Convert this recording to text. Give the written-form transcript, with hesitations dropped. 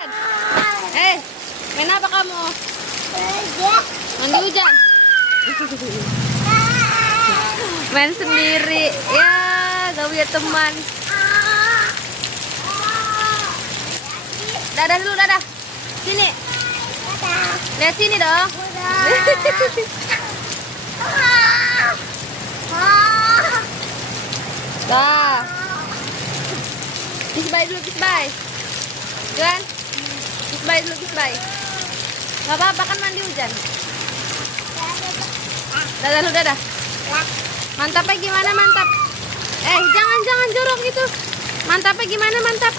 Main apa kamu? Mandi hujan. Main sendiri. Ya, gak punya teman. Dadah dulu, dadah. Sini. Lihat sini dong. Dah. Kiss bye dulu, kiss bye. Juan. Kiss bye dulu, kiss bye. Gak apa-apa kan mandi hujan. Dadah dulu, dadah. Mantapnya gimana, mantap? Jangan jorok gitu. Mantapnya gimana, mantap?